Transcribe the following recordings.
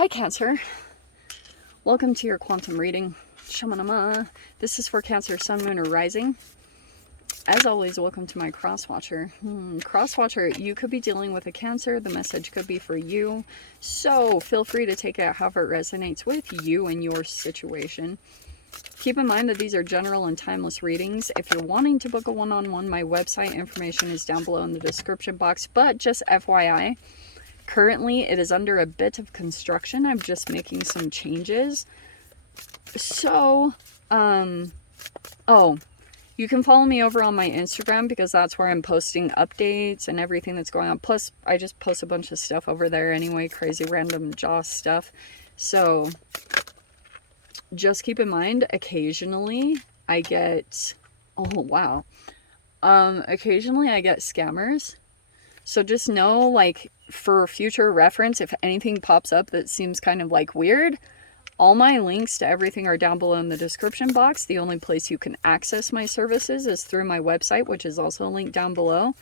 Hi Cancer, welcome to your quantum reading. Shamanama. This is for Cancer, Sun, Moon, or Rising. As always, welcome to my crosswatcher. Crosswatcher, you could be dealing with a Cancer. The message could be for you. So feel free to take it however it resonates with you and your situation. Keep in mind that these are general and timeless readings. If you're wanting to book a one-on-one, my website information is down below in the description box. But just FYI, currently it is under a bit of construction. I'm just making some changes. So, oh, you can follow me over on my Instagram because that's where I'm posting updates and everything that's going on. Plus, I just post a bunch of stuff over there anyway, crazy random jaw stuff. So, just keep in mind, occasionally I get, oh wow, occasionally I get scammers. So just know, like, for future reference, if anything pops up that seems kind of like weird, all my links to everything are down below in the description box. The only place you can access my services is through my website, which is also linked down below.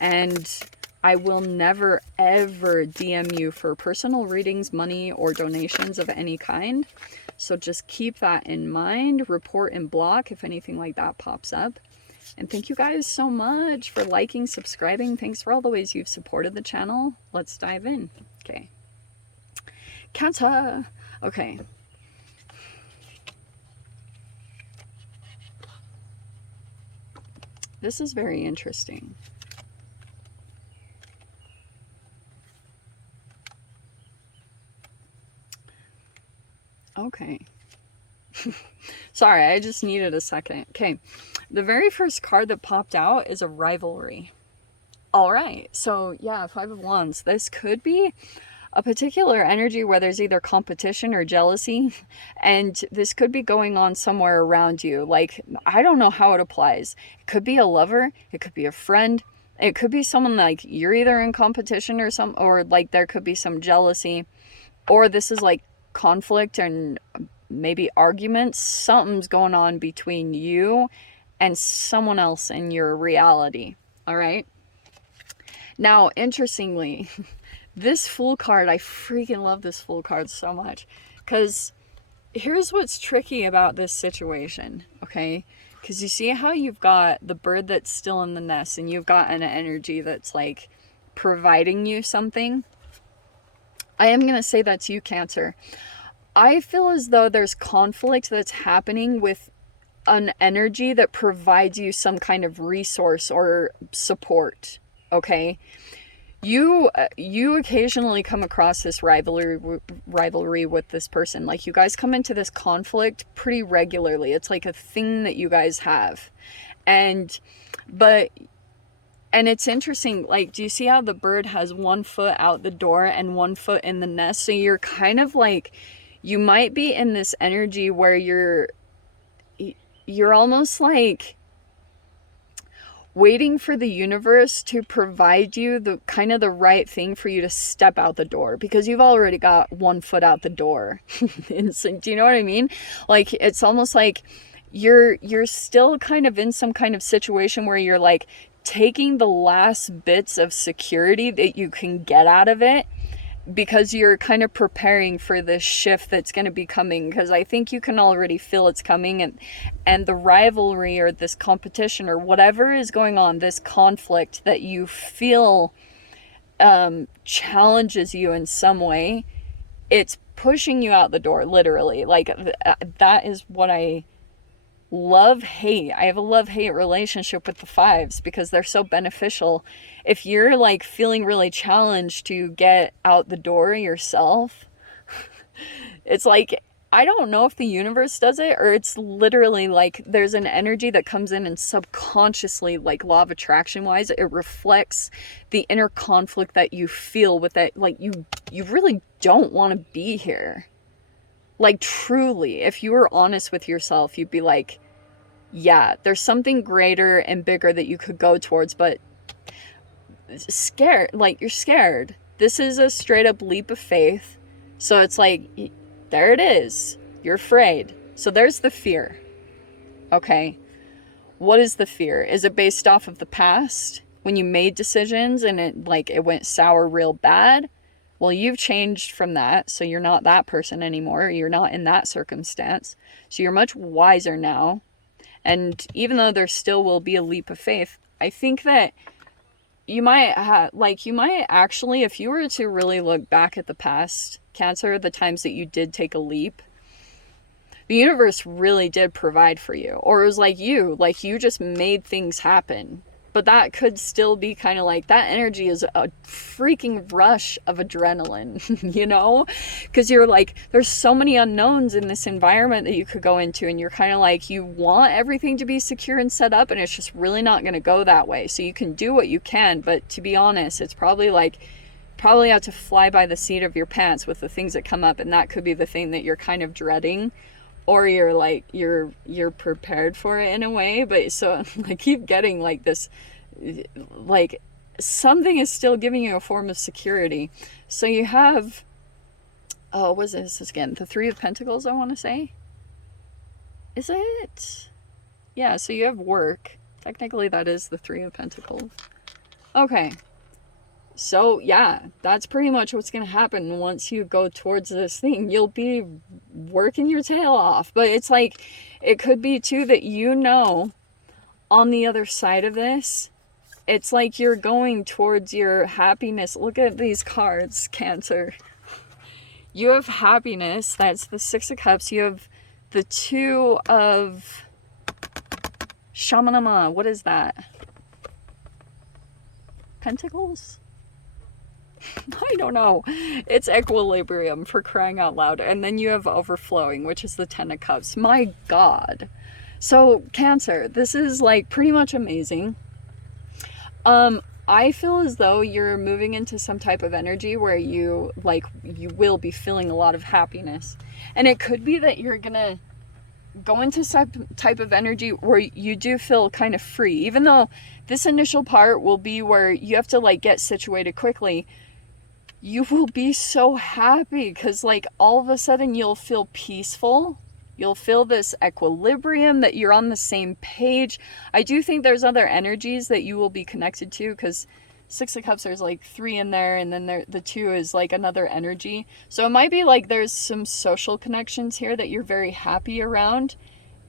And I will never, ever DM you for personal readings, money, or donations of any kind. So just keep that in mind. Report and block if anything like that pops up. And thank you guys so much for liking, subscribing. Thanks for all the ways you've supported the channel. Let's dive in. Okay. Cancer. Okay. This is very interesting. Okay. Sorry, I just needed a second. Okay. The very first card that popped out is a rivalry. All right. So, yeah, Five of Wands. This could be a particular energy where there's either competition or jealousy. And this could be going on somewhere around you. Like, I don't know how it applies. It could be a lover. It could be a friend. It could be someone like you're either in competition or like there could be some jealousy. Or this is like conflict and maybe arguments. Something's going on between you and someone else in your reality. All right. Now, interestingly, this Fool card, I freaking love this Fool card so much. Because here's what's tricky about this situation. Okay. Because you see how you've got the bird that's still in the nest and you've got an energy that's like providing you something. I am going to say that's you, Cancer. I feel as though there's conflict that's happening with an energy that provides you some kind of resource or support. Okay, you occasionally come across this rivalry with this person. Like, you guys come into this conflict pretty regularly. It's like a thing that you guys have. And it's interesting, like, do you see how the bird has 1 foot out the door and 1 foot in the nest? So you're kind of like, you might be in this energy where you're almost like waiting for the universe to provide you the kind of the right thing for you to step out the door, because you've already got 1 foot out the door. Do you know what I mean? Like, it's almost like you're still kind of in some kind of situation where you're like taking the last bits of security that you can get out of it, because you're kind of preparing for this shift that's going to be coming, because I think you can already feel it's coming, and the rivalry or this competition or whatever is going on, this conflict that you feel challenges you in some way, it's pushing you out the door, literally. Like, that is what I love-hate. I have a love-hate relationship with the fives because they're so beneficial. If you're like feeling really challenged to get out the door yourself, it's like, I don't know if the universe does it or it's literally like there's an energy that comes in and subconsciously, like law of attraction wise, it reflects the inner conflict that you feel with that. Like, you really don't want to be here. Like, truly, if you were honest with yourself, you'd be like, yeah, there's something greater and bigger that you could go towards, but scared, like, you're scared. This is a straight up leap of faith. So it's like, there it is. You're afraid. So there's the fear. Okay. What is the fear? Is it based off of the past when you made decisions and it went sour real bad? Well, you've changed from that, so you're not that person anymore. You're not in that circumstance. So you're much wiser now. And even though there still will be a leap of faith, I think that you might actually, if you were to really look back at the past, Cancer, the times that you did take a leap, the universe really did provide for you. Or it was like you just made things happen. But that could still be kind of like, that energy is a freaking rush of adrenaline, you know? Because you're like, there's so many unknowns in this environment that you could go into, and you're kind of like, you want everything to be secure and set up, and it's just really not going to go that way. So you can do what you can, but to be honest, it's probably have to fly by the seat of your pants with the things that come up, and that could be the thing that you're kind of dreading. Or you're like, you're prepared for it in a way. But so I keep getting like this, like something is still giving you a form of security. So you have, oh, what is this again? The Three of Pentacles, I want to say. Is it? Yeah, so you have work. Technically that is the Three of Pentacles. Okay. So yeah, that's pretty much what's going to happen once you go towards this thing. You'll be working your tail off. But it's like, it could be too that on the other side of this, it's like you're going towards your happiness. Look at these cards, Cancer. You have happiness. That's the Six of Cups. You have the Two of Shamanama. What is that? Pentacles? I don't know. It's equilibrium, for crying out loud. And then you have overflowing, which is the Ten of Cups. My God. So Cancer, this is like pretty much amazing. I feel as though you're moving into some type of energy where you will be feeling a lot of happiness. And it could be that you're gonna go into some type of energy where you do feel kind of free, even though this initial part will be where you have to like get situated quickly. You will be so happy because like all of a sudden you'll feel peaceful. You'll feel this equilibrium, that you're on the same page. I do think there's other energies that you will be connected to, because Six of Cups, there's like 3 in there, and then the 2 is like another energy. So it might be like there's some social connections here that you're very happy around.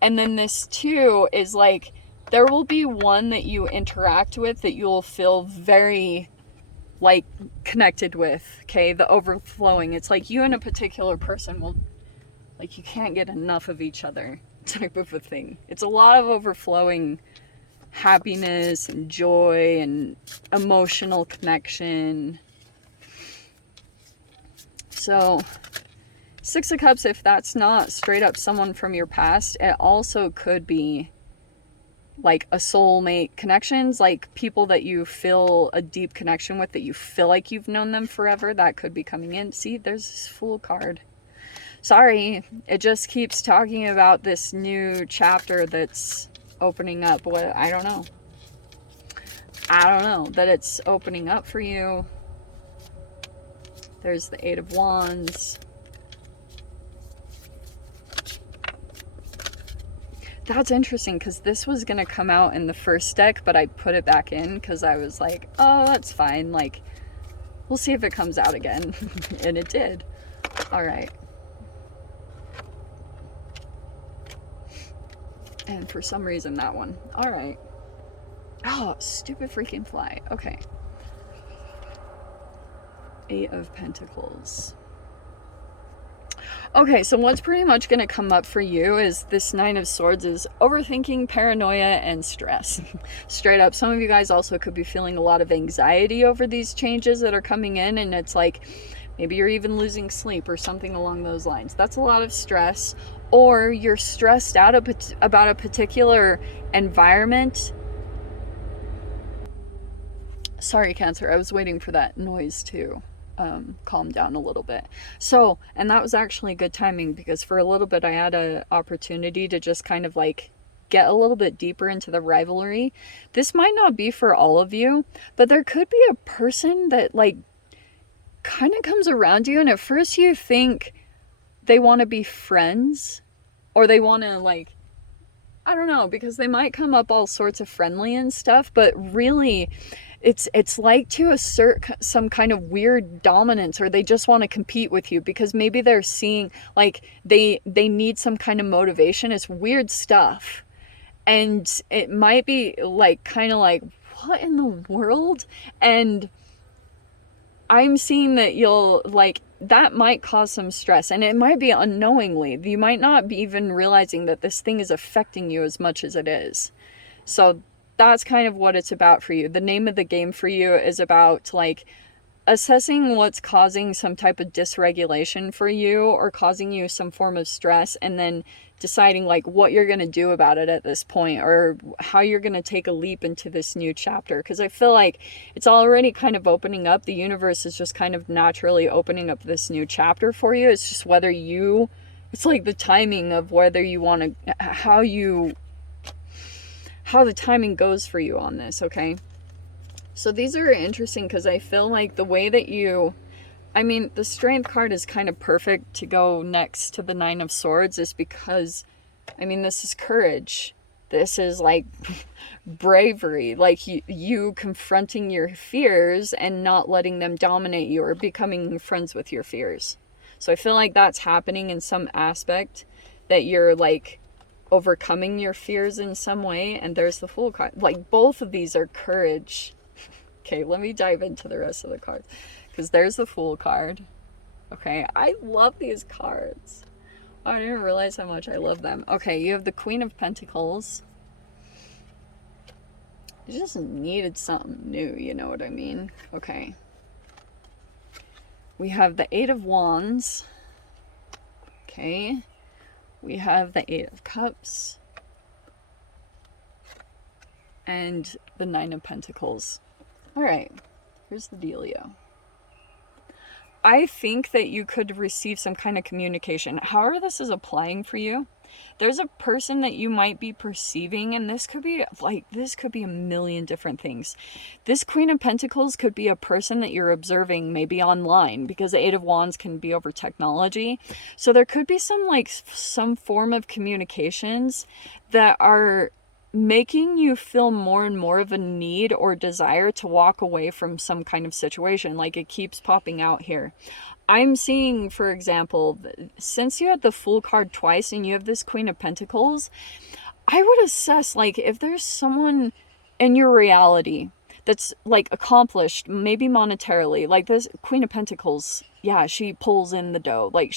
And then this 2 is like, there will be one that you interact with that you'll feel very like connected with. Okay, the overflowing. It's like you and a particular person will, like, you can't get enough of each other type of a thing. It's a lot of overflowing happiness and joy and emotional connection. So Six of Cups, if that's not straight up someone from your past, it also could be like a soulmate connections, like people that you feel a deep connection with, that you feel like you've known them forever. That could be coming in. See, there's this Fool card. Sorry, it just keeps talking about this new chapter that's opening up. What, I don't know. That it's opening up for you. There's the Eight of Wands. That's interesting, because this was going to come out in the first deck, but I put it back in because I was like, oh, that's fine. Like, we'll see if it comes out again. And it did. All right. And for some reason, that one. All right. Oh, stupid freaking fly. Okay. Eight of Pentacles. Okay, so what's pretty much going to come up for you is this Nine of Swords is overthinking, paranoia, and stress. Straight up, some of you guys also could be feeling a lot of anxiety over these changes that are coming in, and it's like maybe you're even losing sleep or something along those lines. That's a lot of stress. Or you're stressed out about a particular environment. Sorry, Cancer, I was waiting for that noise to calm down a little bit. So, and that was actually good timing, because for a little bit I had an opportunity to just kind of like get a little bit deeper into the rivalry. This might not be for all of you, but there could be a person that like kind of comes around you, and at first you think they want to be friends, or they want to like, I don't know, because they might come up all sorts of friendly and stuff, but really it's like to assert some kind of weird dominance, or they just want to compete with you because maybe they're seeing like they need some kind of motivation. It's weird stuff. And it might be like kind of like, what in the world? And I'm seeing that you'll like, that might cause some stress, and it might be unknowingly. You might not be even realizing that this thing is affecting you as much as it is. So that's kind of what it's about for you. The name of the game for you is about like assessing what's causing some type of dysregulation for you or causing you some form of stress, and then deciding like what you're going to do about it at this point, or how you're going to take a leap into this new chapter. Because I feel like it's already kind of opening up. The universe is just kind of naturally opening up this new chapter for you. It's just whether you, it's like the timing of whether you want to, how the timing goes for you on this, okay? So these are interesting because I feel like the way that you, I mean, the Strength card is kind of perfect to go next to the Nine of Swords, is because, I mean, this is courage. This is like bravery, like you confronting your fears and not letting them dominate you, or becoming friends with your fears. So I feel like that's happening in some aspect, that you're like overcoming your fears in some way. And there's the Fool card. Like both of these are courage. Okay, let me dive into the rest of the cards, because there's the Fool card. Okay, I love these cards. Oh, I didn't realize how much I love them. Okay, you have the Queen of Pentacles. You just needed something new, you know what I mean? Okay. We have the Eight of Wands. Okay. We have the Eight of Cups. And the Nine of Pentacles. Alright, here's the dealio. I think that you could receive some kind of communication. However this is applying for you, there's a person that you might be perceiving, and this could be like, this could be a million different things. This Queen of Pentacles could be a person that you're observing maybe online, because the Eight of Wands can be over technology. So there could be some form of communications that are making you feel more and more of a need or desire to walk away from some kind of situation. Like it keeps popping out here. I'm seeing, for example, since you had the Fool card twice and you have this Queen of Pentacles, I would assess like if there's someone in your reality that's like accomplished, maybe monetarily, like this Queen of Pentacles. Yeah, she pulls in the dough. Like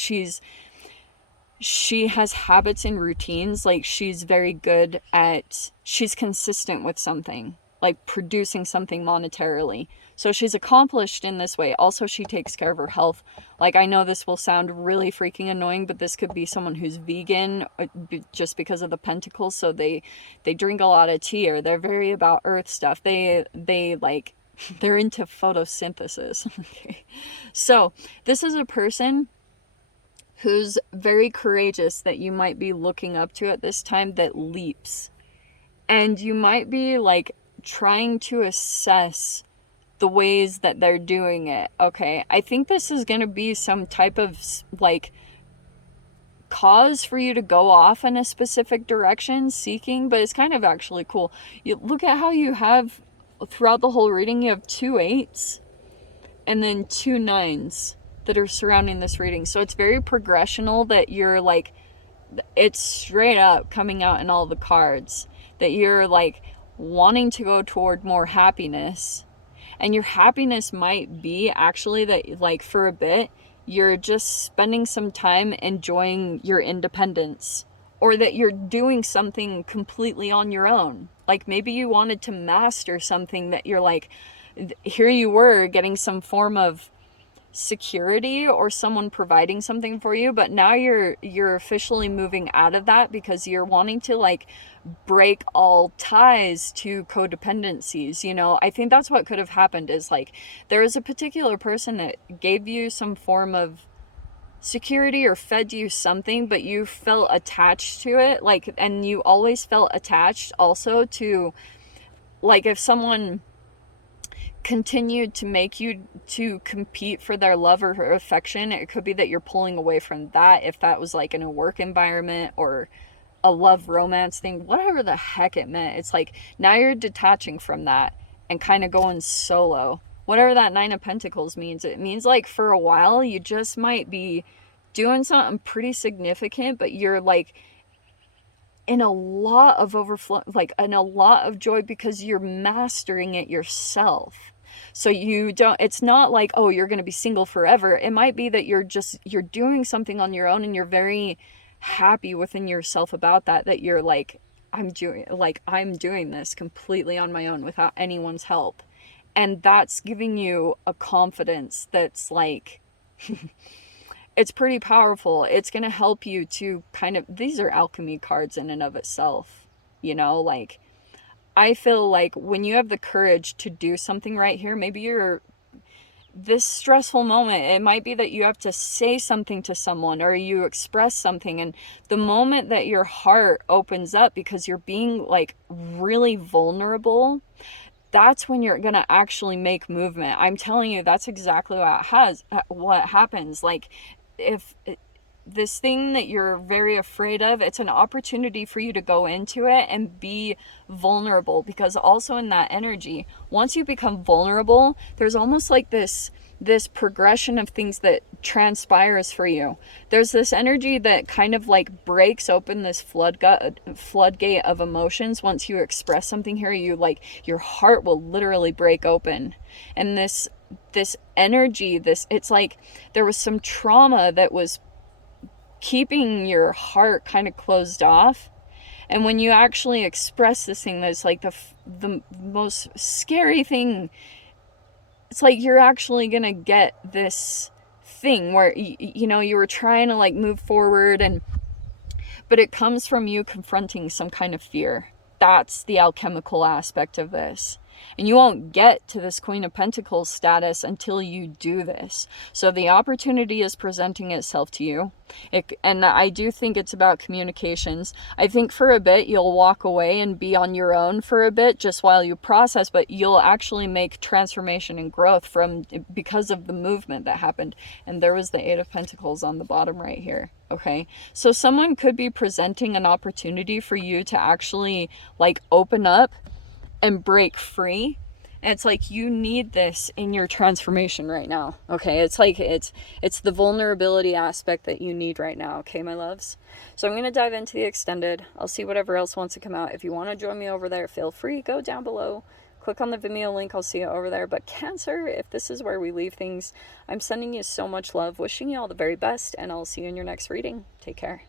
she has habits and routines. Like she's very good at, she's consistent with something, like producing something monetarily. So she's accomplished in this way. Also, she takes care of her health. Like, I know this will sound really freaking annoying, but this could be someone who's vegan just because of the pentacles. So they drink a lot of tea, or they're very about earth stuff. They like, they're into photosynthesis. Okay. So this is a person who's very courageous that you might be looking up to at this time, that leaps. And you might be like trying to assess the ways that they're doing it. Okay, I think this is going to be some type of like cause for you to go off in a specific direction seeking, but it's kind of actually cool. You look at how you have throughout the whole reading, you have 2 8s and then 2 9s that are surrounding this reading. So it's very progressional, that you're like, it's straight up coming out in all the cards that you're like wanting to go toward more happiness. And your happiness might be actually that like for a bit you're just spending some time enjoying your independence, or that you're doing something completely on your own. Like maybe you wanted to master something that you're like, here you were getting some form of security or someone providing something for you, but now you're officially moving out of that because you're wanting to like break all ties to codependencies. You know, I think that's what could have happened, is like there is a particular person that gave you some form of security or fed you something, but you felt attached to it, like, and you always felt attached also to, like, if someone continued to make you to compete for their love or affection, it could be that you're pulling away from that, if that was like in a work environment or a love romance thing, whatever the heck it meant. It's like now you're detaching from that and kind of going solo. Whatever that Nine of Pentacles means. It means like for a while you just might be doing something pretty significant, but you're like in a lot of overflow, like in a lot of joy, because you're mastering it yourself. So you don't, it's not like, oh, you're going to be single forever. It might be that you're doing something on your own and you're very happy within yourself about that, that you're like, I'm doing this completely on my own without anyone's help. And that's giving you a confidence that's like, it's pretty powerful. It's going to help you to kind of, these are alchemy cards in and of itself, you know, like, I feel like when you have the courage to do something right here, maybe you're this stressful moment, it might be that you have to say something to someone or you express something, and the moment that your heart opens up because you're being like really vulnerable, that's when you're gonna actually make movement. I'm telling you, that's exactly what happens. Like, if this thing that you're very afraid of, it's an opportunity for you to go into it and be vulnerable, because also in that energy, once you become vulnerable, there's almost like this progression of things that transpires for you. There's this energy that kind of like breaks open this floodgate of emotions. Once you express something here, you like, your heart will literally break open. And this energy, it's like there was some trauma that was keeping your heart kind of closed off. And when you actually express this thing, that's like the most scary thing. It's like you're actually gonna get this thing where you know, you were trying to like move forward, but it comes from you confronting some kind of fear. That's the alchemical aspect of this. And you won't get to this Queen of Pentacles status until you do this. So the opportunity is presenting itself to you. And I do think it's about communications. I think for a bit you'll walk away and be on your own for a bit just while you process, but you'll actually make transformation and growth because of the movement that happened. And there was the Eight of Pentacles on the bottom right here. Okay, so someone could be presenting an opportunity for you to actually like open up and break free. And it's like you need this in your transformation right now. Okay, it's like it's the vulnerability aspect that you need right now. Okay, my loves. So I'm going to dive into the extended. I'll see whatever else wants to come out. If you want to join me over there, feel free. Go down below. Click on the Vimeo link. I'll see you over there. But Cancer, if this is where we leave things, I'm sending you so much love, wishing you all the very best, and I'll see you in your next reading. Take care.